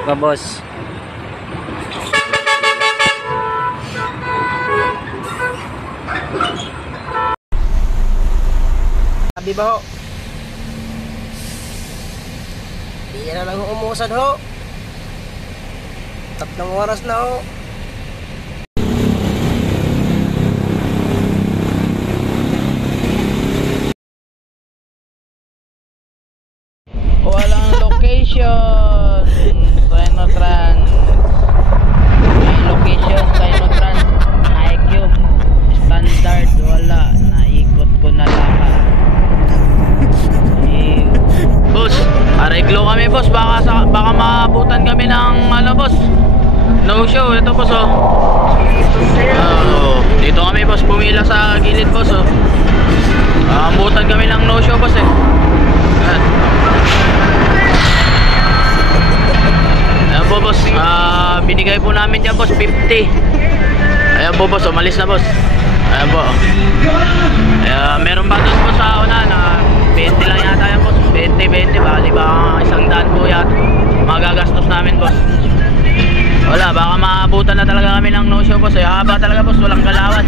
Ka boss. Sabi ba ho? Di na lang umusad ho. 3 oras na ho. Walang location Sinotrans. May location Sinotrans iCube standard, wala. Naikot ko na lahat. Boss, areglo kami boss. Baka maabutan kami ng ano boss, no show. Ito boss oh. Dito kami boss, pumila sa gilid boss oh. Abutan kami ng no show boss eh. Ayan. Ayan po boss, binigay po namin dyan boss 50. Ayan po boss, umalis na boss. Ayan po. Meron pa doon po sa una na 20 lang yata yan boss. 20, bali ba 100 po yata magagastos namin boss. Wala, baka maabutan na talaga kami ng no show boss. Haba talaga boss, walang galawan.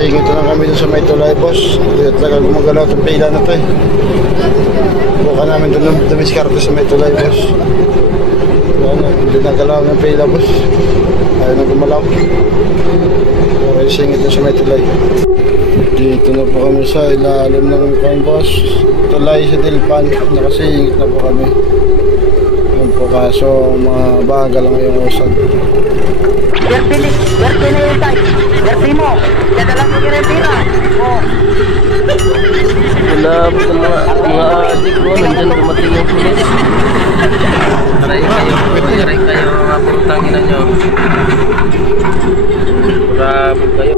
Singit na lang kami dun sa may tulay boss. Hindi talaga gumagalaw itong pila na to eh. Buka namin dun dumiskarte sa may tulay boss. Hindi nagalaw ng pila boss. Ayaw na gumalaw. Pero singit na sa may tulay. Dito na po kami sa ilalim ng kan boss. Tulay sa Dilpan. Nakasingit na po kami. Yan po, kaso mga bagal lang yung usad. Berti na yung tayo. Berti mo. Kada lang yung kirentira. Wala po sa mga adik ko. Nandyan dumating yung pulis. Aray kayo mga putang ina nyo. Bravo kayo.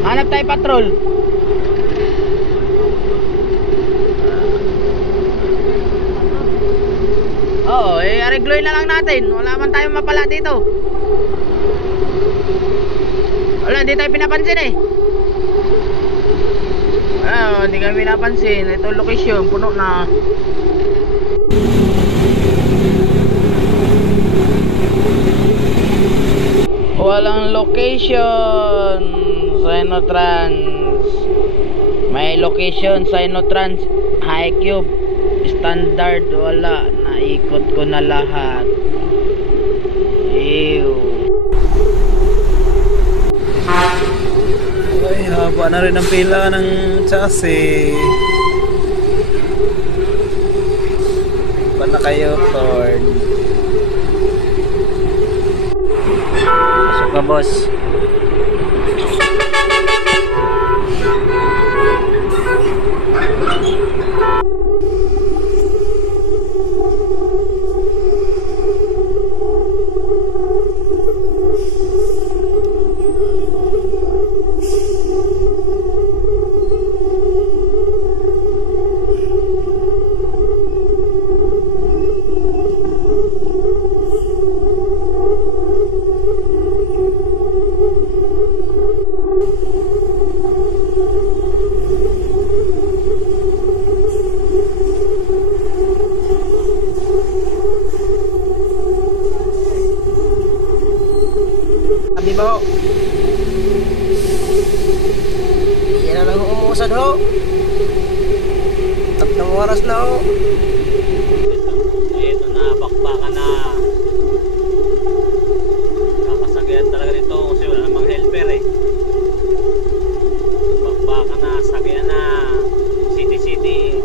Hanap tayo patrol. Oo, aregloy na lang natin. Wala man tayong mapala dito. Wala, hindi tayo pinapansin eh. Hindi kami pinapansin. Ito location, puno na. Walang location Sinotrans. May location Sinotrans iCube Standard, wala. Naikot ko na lahat. Ew. Ay, haba na rin ang pila ng chassis. Pa na kayo, Thorn. Pasok na, boss. Sabi ba ho? Iyan na lang umusad ho. 3 oras na ho. Ito na, bakbakan na. Kakasagayan talaga nito kasi wala namang helper eh. Bakbakan na, sagayan na. City.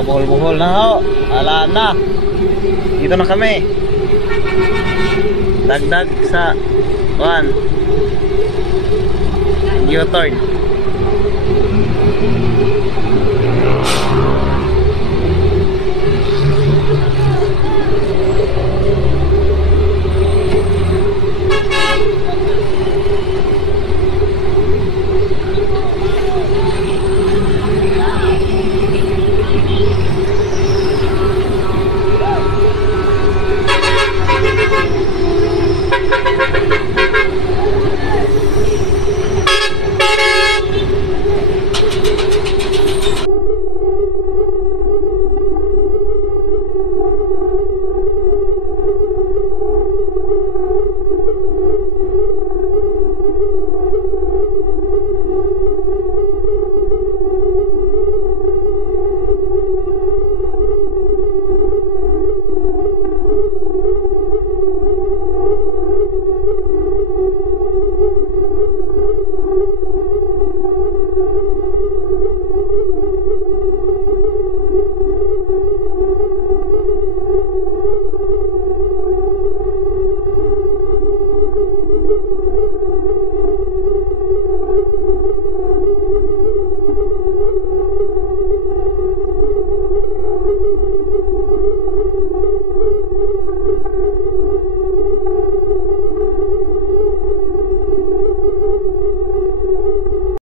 Buhol-buhol na ho. Ala na. Dito na kami. Dagdag sa 1. U-turn.